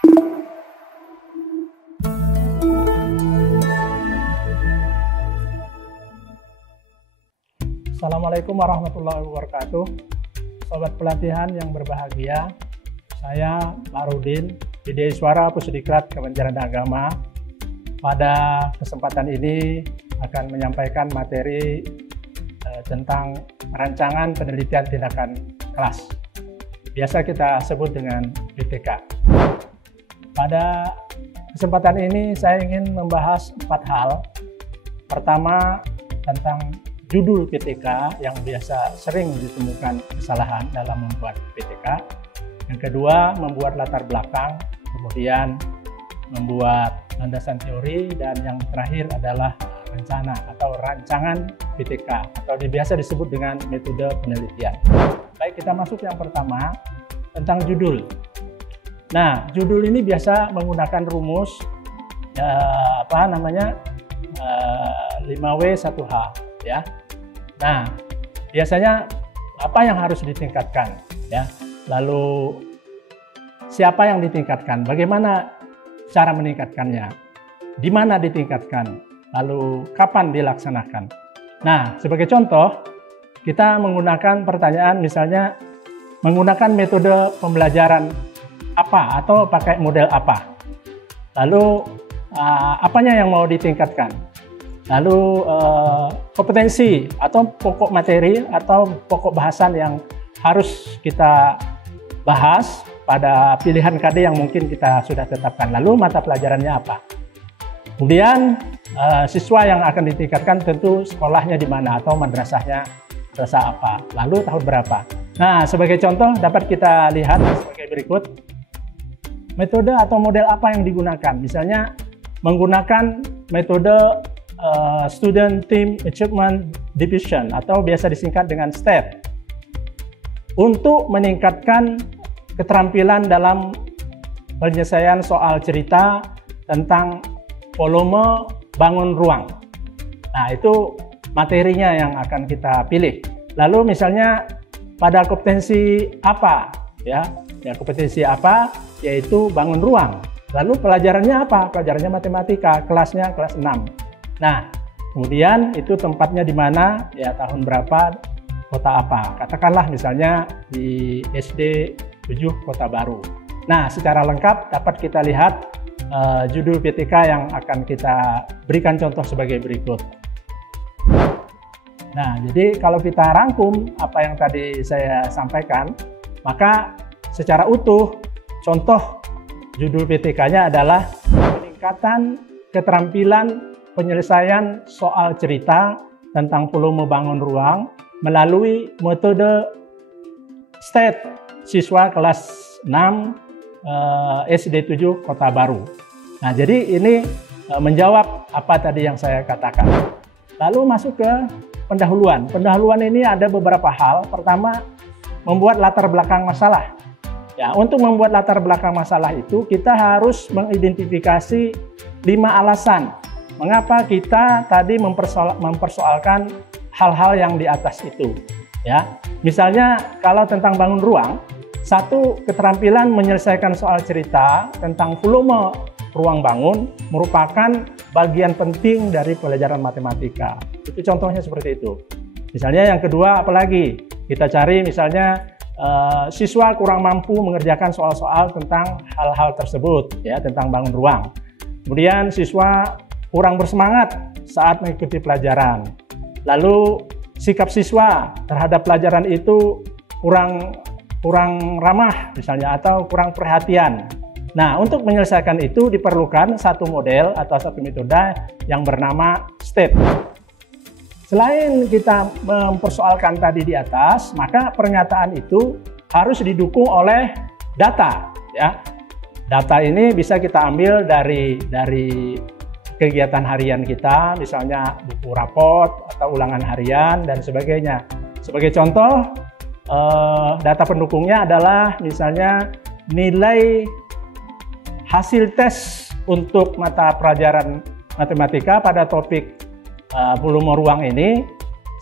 Assalamualaikum warahmatullahi wabarakatuh. Sobat pelatihan yang berbahagia, saya Marudin, Wideiswara Pusdiklat Kementerian Agama. Pada kesempatan ini akan menyampaikan materi tentang rancangan penelitian tindakan kelas. Biasa kita sebut dengan PTK. Pada kesempatan ini saya ingin membahas 4 hal. Pertama, tentang judul PTK yang biasa sering ditemukan kesalahan dalam membuat PTK. Yang kedua, membuat latar belakang, kemudian membuat landasan teori, dan yang terakhir adalah rencana atau rancangan PTK atau biasa disebut dengan metode penelitian. Baik, kita masuk yang pertama tentang judul. Nah, judul ini biasa menggunakan rumus 5W 1H ya. Nah, biasanya apa yang harus ditingkatkan ya? Lalu siapa yang ditingkatkan? Bagaimana cara meningkatkannya? Di mana ditingkatkan? Lalu kapan dilaksanakan? Nah, sebagai contoh, kita menggunakan pertanyaan misalnya menggunakan metode pembelajaran apa atau pakai model apa. Lalu apanya yang mau ditingkatkan? Lalu kompetensi atau pokok materi atau pokok bahasan yang harus kita bahas pada pilihan KD yang mungkin kita sudah tetapkan. Lalu mata pelajarannya apa? Kemudian siswa yang akan ditingkatkan tentu sekolahnya di mana atau madrasahnya madrasah apa. Lalu tahun berapa? Nah, sebagai contoh dapat kita lihat sebagai berikut. Metode atau model apa yang digunakan? Misalnya menggunakan metode Student Team Achievement Division atau biasa disingkat dengan STEP untuk meningkatkan keterampilan dalam penyelesaian soal cerita tentang volume bangun ruang. Nah, itu materinya yang akan kita pilih. Lalu misalnya pada kompetensi apa ya? Ya, kompetensi apa? Yaitu bangun ruang. Lalu pelajarannya apa? Pelajarannya matematika, kelasnya kelas 6. Nah, kemudian itu tempatnya di mana, ya tahun berapa, kota apa. Katakanlah misalnya di SD 7 Kota Baru. Nah, secara lengkap dapat kita lihat judul PTK yang akan kita berikan contoh sebagai berikut. Nah, jadi kalau kita rangkum apa yang tadi saya sampaikan, maka secara utuh contoh judul PTK-nya adalah peningkatan keterampilan penyelesaian soal cerita tentang volume bangun ruang melalui metode STEP siswa kelas 6 SD 7 Kota Baru. Nah, jadi ini menjawab apa tadi yang saya katakan. Lalu masuk ke pendahuluan. Pendahuluan ini ada beberapa hal. Pertama, membuat latar belakang masalah. Ya, untuk membuat latar belakang masalah itu kita harus mengidentifikasi 5 alasan mengapa kita tadi mempersoalkan hal-hal yang di atas itu. Ya, misalnya kalau tentang bangun ruang, satu, keterampilan menyelesaikan soal cerita tentang volume ruang bangun merupakan bagian penting dari pelajaran matematika. Itu contohnya seperti itu. Misalnya yang kedua, apalagi kita cari misalnya siswa kurang mampu mengerjakan soal-soal tentang hal-hal tersebut, ya, tentang bangun ruang. Kemudian siswa kurang bersemangat saat mengikuti pelajaran. Lalu sikap siswa terhadap pelajaran itu kurang ramah misalnya atau kurang perhatian. Nah, untuk menyelesaikan itu diperlukan satu model atau satu metode yang bernama STEP. Selain kita mempersoalkan tadi di atas, maka pernyataan itu harus didukung oleh data, ya. Data ini bisa kita ambil dari kegiatan harian kita, misalnya buku raport atau ulangan harian dan sebagainya. Sebagai contoh, data pendukungnya adalah misalnya nilai hasil tes untuk mata pelajaran matematika pada topik volume ruang ini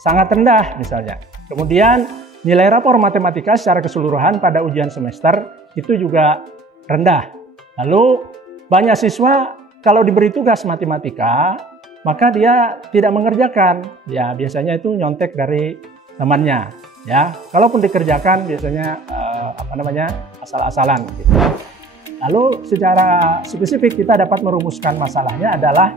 sangat rendah misalnya. Kemudian nilai rapor matematika secara keseluruhan pada ujian semester itu juga rendah. Lalu banyak siswa kalau diberi tugas matematika, maka dia tidak mengerjakan. Ya, biasanya itu nyontek dari temannya. Ya, kalaupun dikerjakan biasanya asal-asalan. Gitu. Lalu secara spesifik kita dapat merumuskan masalahnya adalah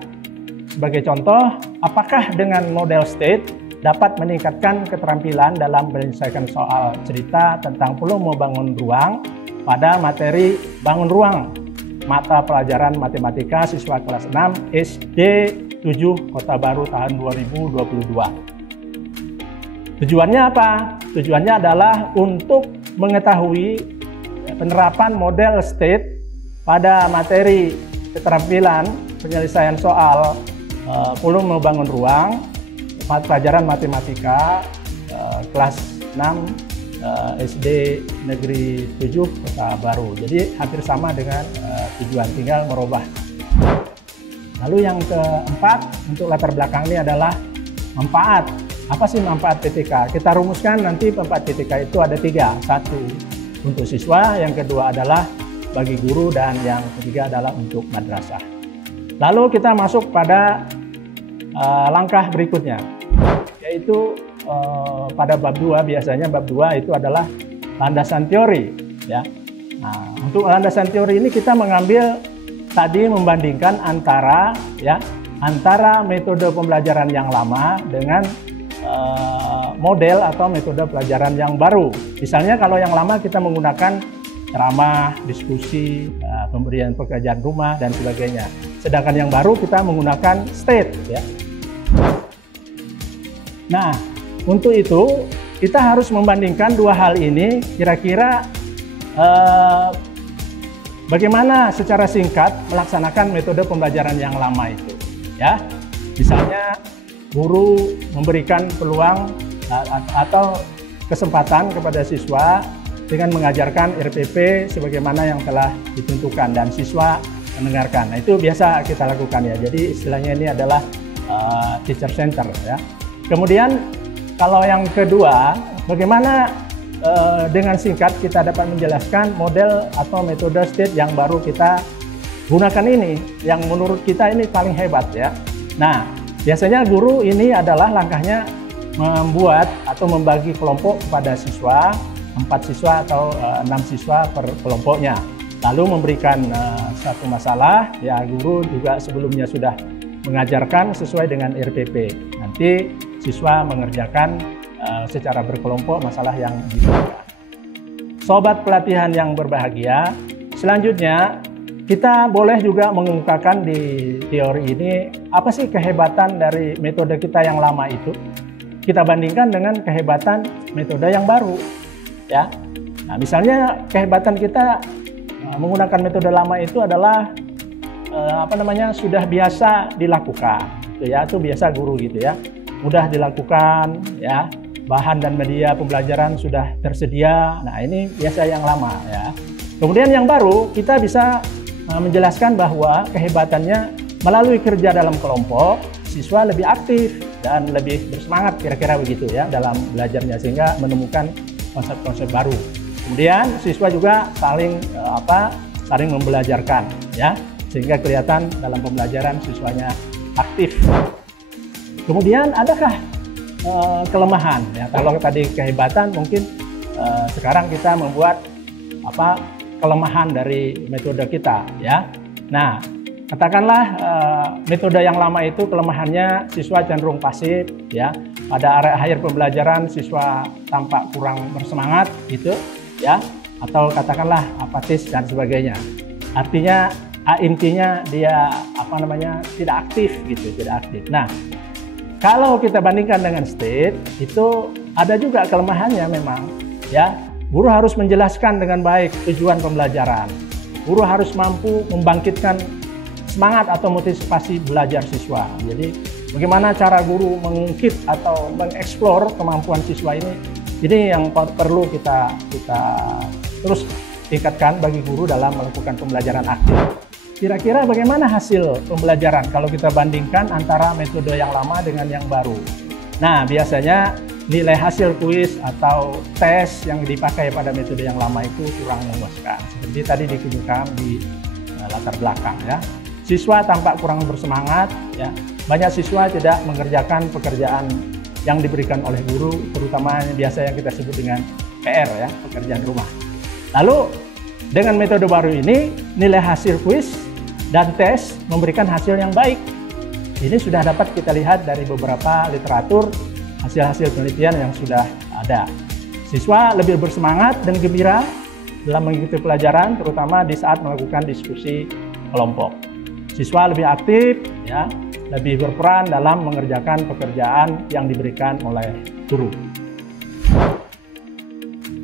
sebagai contoh, apakah dengan model state dapat meningkatkan keterampilan dalam menyelesaikan soal cerita tentang peluang membangun ruang pada materi bangun ruang mata pelajaran matematika siswa kelas 6 SD 7 Kota Baru tahun 2022. Tujuannya apa? Tujuannya adalah untuk mengetahui penerapan model state pada materi keterampilan penyelesaian soal peluang membangun ruang pelajaran matematika kelas 6 SD Negeri 7 Kota Baru. Jadi hampir sama dengan tujuan, tinggal merubah. Lalu yang keempat untuk latar belakang ini adalah manfaat. Apa sih manfaat PTK? Kita rumuskan nanti manfaat PTK itu ada 3. Satu untuk siswa, yang kedua adalah bagi guru, dan yang ketiga adalah untuk madrasah. Lalu kita masuk pada langkah berikutnya, yaitu pada bab 2. Biasanya bab 2 itu adalah landasan teori, ya. Nah, untuk landasan teori ini kita mengambil tadi membandingkan antara metode pembelajaran yang lama dengan model atau metode pelajaran yang baru. Misalnya kalau yang lama kita menggunakan ceramah, diskusi, pemberian pekerjaan rumah dan sebagainya. Sedangkan yang baru kita menggunakan state, ya. Nah, untuk itu kita harus membandingkan dua hal ini, kira-kira bagaimana secara singkat melaksanakan metode pembelajaran yang lama itu, ya. Misalnya guru memberikan peluang atau kesempatan kepada siswa dengan mengajarkan RPP sebagaimana yang telah ditentukan dan siswa mendengarkan. Nah, itu biasa kita lakukan, ya. Jadi istilahnya ini adalah teacher center, ya. Kemudian kalau yang kedua, bagaimana dengan singkat kita dapat menjelaskan model atau metode state yang baru kita gunakan ini, yang menurut kita ini paling hebat, ya. Nah, biasanya guru ini adalah langkahnya membuat atau membagi kelompok kepada siswa, 4 siswa atau 6 siswa per kelompoknya. Lalu memberikan satu masalah, ya guru juga sebelumnya sudah mengajarkan sesuai dengan RPP. Nanti siswa mengerjakan secara berkelompok masalah yang diberikan. Sobat pelatihan yang berbahagia, selanjutnya kita boleh juga mengemukakan di teori ini apa sih kehebatan dari metode kita yang lama itu. Kita bandingkan dengan kehebatan metode yang baru, ya. Nah, misalnya kehebatan kita menggunakan metode lama itu adalah sudah biasa dilakukan, gitu ya. Itu biasa guru gitu ya. Mudah dilakukan, ya. Bahan dan media pembelajaran sudah tersedia. Nah, ini biasa yang lama, ya. Kemudian yang baru kita bisa menjelaskan bahwa kehebatannya melalui kerja dalam kelompok, siswa lebih aktif dan lebih bersemangat, kira-kira begitu ya dalam belajarnya, sehingga menemukan konsep-konsep baru. Kemudian siswa juga saling membelajarkan, ya, sehingga kelihatan dalam pembelajaran siswanya aktif. Kemudian adakah kelemahan? Ya, kalau tadi kehebatan, mungkin sekarang kita membuat kelemahan dari metode kita, ya. Nah, katakanlah metode yang lama itu kelemahannya siswa cenderung pasif, ya. Pada akhir pembelajaran siswa tampak kurang bersemangat, gitu, ya. Atau katakanlah apatis dan sebagainya. Artinya intinya dia tidak aktif, gitu, tidak aktif. Nah, kalau kita bandingkan dengan state, itu ada juga kelemahannya memang, ya. Guru harus menjelaskan dengan baik tujuan pembelajaran. Guru harus mampu membangkitkan semangat atau motivasi belajar siswa. Jadi bagaimana cara guru mengungkit atau mengeksplor kemampuan siswa ini. Ini yang perlu kita terus tingkatkan bagi guru dalam melakukan pembelajaran aktif. Kira-kira bagaimana hasil pembelajaran kalau kita bandingkan antara metode yang lama dengan yang baru? Nah, biasanya nilai hasil kuis atau tes yang dipakai pada metode yang lama itu kurang memuaskan. Seperti tadi ditunjukkan di latar belakang ya. Siswa tampak kurang bersemangat ya. Banyak siswa tidak mengerjakan pekerjaan yang diberikan oleh guru, terutama biasa yang kita sebut dengan PR ya, pekerjaan rumah. Lalu dengan metode baru ini, nilai hasil kuis dan tes memberikan hasil yang baik. Ini sudah dapat kita lihat dari beberapa literatur hasil-hasil penelitian yang sudah ada. Siswa lebih bersemangat dan gembira dalam mengikuti pelajaran, terutama di saat melakukan diskusi kelompok. Siswa lebih aktif, ya, lebih berperan dalam mengerjakan pekerjaan yang diberikan oleh guru.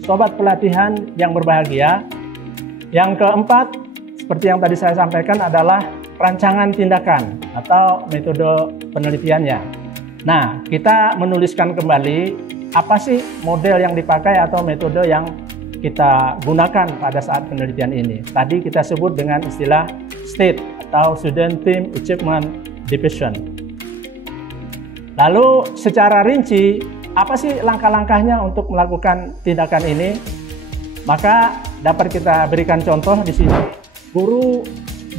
Sobat pelatihan yang berbahagia, yang keempat, seperti yang tadi saya sampaikan adalah rancangan tindakan atau metode penelitiannya. Nah, kita menuliskan kembali apa sih model yang dipakai atau metode yang kita gunakan pada saat penelitian ini. Tadi kita sebut dengan istilah STATE atau Student Team Achievement Division. Lalu secara rinci, apa sih langkah-langkahnya untuk melakukan tindakan ini? Maka dapat kita berikan contoh di sini. Guru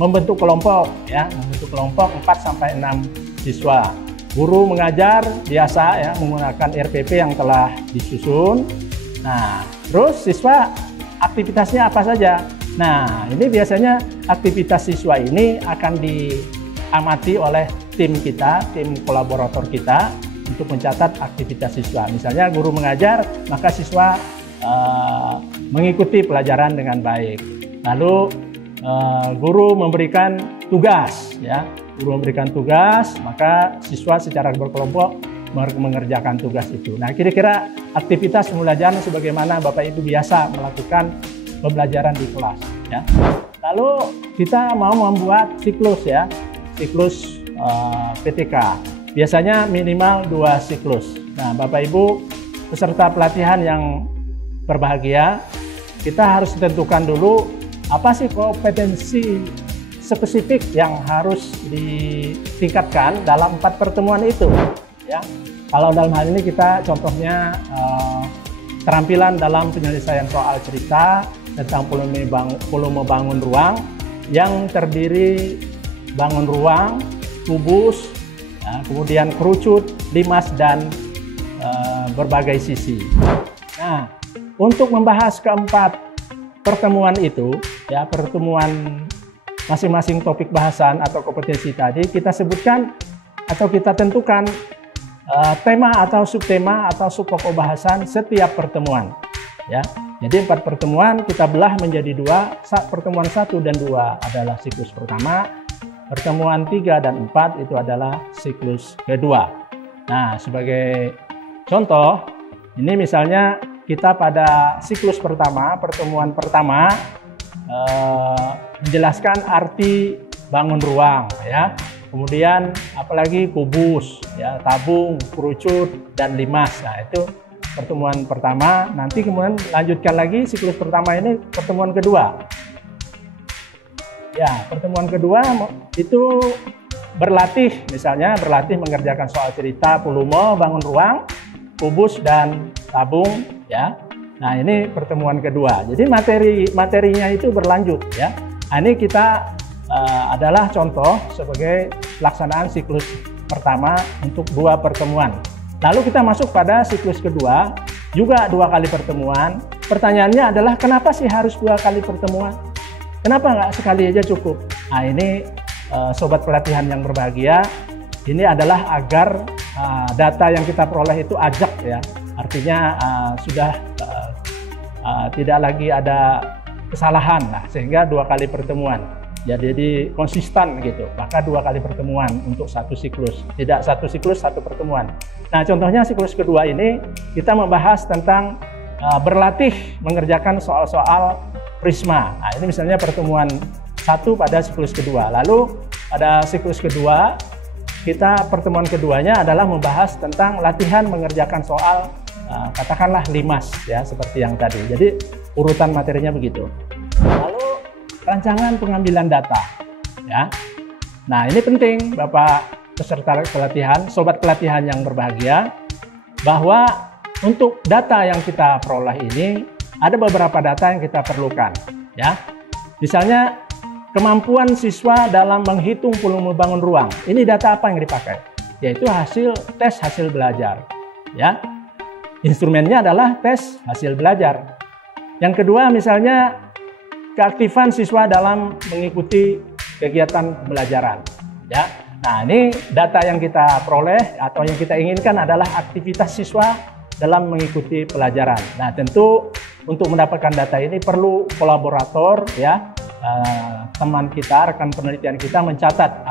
membentuk kelompok, ya, membentuk kelompok 4-6 siswa. Guru mengajar biasa ya menggunakan RPP yang telah disusun. Nah, terus siswa aktivitasnya apa saja? Nah, ini biasanya aktivitas siswa ini akan diamati oleh tim kita, tim kolaborator kita untuk mencatat aktivitas siswa. Misalnya guru mengajar, maka siswa mengikuti pelajaran dengan baik. Lalu guru memberikan tugas, ya. Guru memberikan tugas, maka siswa secara berkelompok mengerjakan tugas itu. Nah, kira-kira aktivitas pembelajaran sebagaimana Bapak Ibu biasa melakukan pembelajaran di kelas, ya. Lalu kita mau membuat siklus, ya, siklus PTK. Biasanya minimal 2 siklus. Nah, Bapak Ibu peserta pelatihan yang berbahagia, kita harus tentukan dulu apa sih kompetensi spesifik yang harus ditingkatkan dalam 4 pertemuan itu, ya. Kalau dalam hal ini kita contohnya keterampilan dalam penyelesaian soal cerita tentang volume bangun ruang yang terdiri bangun ruang, kubus, ya, kemudian kerucut, limas, dan berbagai sisi. Nah, untuk membahas keempat pertemuan itu, ya, pertemuan masing-masing topik bahasan atau kompetensi tadi, kita sebutkan atau kita tentukan tema atau subtema atau subpokok bahasan setiap pertemuan, ya. Jadi 4 pertemuan kita belah menjadi 2. Pertemuan 1 dan 2 adalah siklus pertama, pertemuan 3 dan 4 itu adalah siklus kedua. Nah, sebagai contoh, ini misalnya kita pada siklus pertama, pertemuan pertama, menjelaskan arti bangun ruang, ya. Kemudian apalagi kubus, ya, tabung, kerucut, dan limas. Nah, itu pertemuan pertama. Nanti kemudian lanjutkan lagi siklus pertama ini pertemuan kedua. Ya, pertemuan kedua itu berlatih, misalnya berlatih mengerjakan soal cerita, volume, bangun ruang, kubus, dan tabung, ya. Nah, ini pertemuan kedua. Jadi materinya itu berlanjut, ya. Nah, ini kita adalah contoh sebagai pelaksanaan siklus pertama untuk 2 pertemuan. Lalu kita masuk pada siklus kedua, juga 2 kali pertemuan. Pertanyaannya adalah kenapa sih harus 2 kali pertemuan? Kenapa nggak sekali aja cukup? Nah, ini sobat pelatihan yang berbahagia, ini adalah agar data yang kita peroleh itu ajak, ya. Artinya sudah tidak lagi ada kesalahan, nah, sehingga 2 kali pertemuan. Jadi konsisten gitu, maka 2 kali pertemuan untuk 1 siklus, tidak 1 siklus 1 pertemuan. Nah, contohnya siklus kedua ini kita membahas tentang berlatih mengerjakan soal-soal Prisma. Nah, ini misalnya pertemuan 1 pada siklus kedua. Lalu pada siklus kedua kita pertemuan keduanya adalah membahas tentang latihan mengerjakan soal katakanlah limas, ya, seperti yang tadi. Jadi urutan materinya begitu. Lalu rancangan pengambilan data, ya. Nah, ini penting Bapak peserta pelatihan, sobat pelatihan yang berbahagia, bahwa untuk data yang kita peroleh ini ada beberapa data yang kita perlukan, ya. Misalnya kemampuan siswa dalam menghitung volume bangun ruang. Ini data apa yang dipakai? Yaitu hasil tes hasil belajar. Ya, instrumennya adalah tes hasil belajar. Yang kedua, misalnya keaktifan siswa dalam mengikuti kegiatan pembelajaran. Ya, nah ini data yang kita peroleh atau yang kita inginkan adalah aktivitas siswa dalam mengikuti pelajaran. Nah, tentu untuk mendapatkan data ini perlu kolaborator, ya, teman kita, rekan penelitian kita mencatat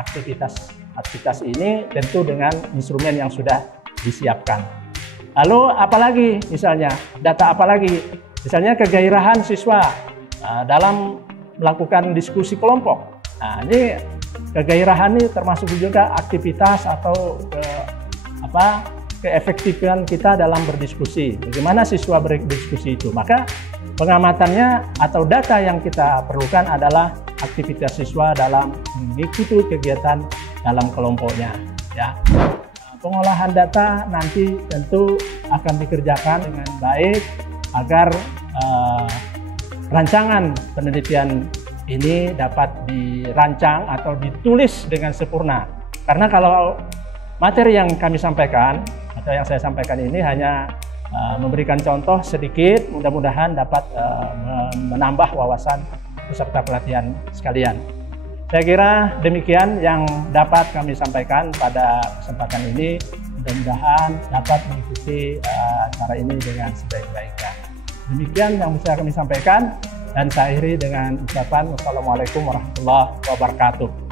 aktivitas ini tentu dengan instrumen yang sudah disiapkan. Lalu apalagi misalnya, data apalagi? Misalnya kegairahan siswa dalam melakukan diskusi kelompok. Nah, ini kegairahan ini termasuk juga aktivitas atau keefektifan kita dalam berdiskusi. Bagaimana siswa berdiskusi itu? Maka pengamatannya atau data yang kita perlukan adalah aktivitas siswa dalam mengikuti kegiatan dalam kelompoknya. Ya. Pengolahan data nanti tentu akan dikerjakan dengan baik agar rancangan penelitian ini dapat dirancang atau ditulis dengan sempurna. Karena kalau materi yang kami sampaikan atau yang saya sampaikan ini hanya memberikan contoh sedikit, mudah-mudahan dapat menambah wawasan peserta pelatihan sekalian. Saya kira demikian yang dapat kami sampaikan pada kesempatan ini. Mudah-mudahan dapat mengikuti acara ini dengan sebaik-baiknya. Demikian yang bisa kami sampaikan dan saya akhiri dengan ucapan wassalamualaikum warahmatullahi wabarakatuh.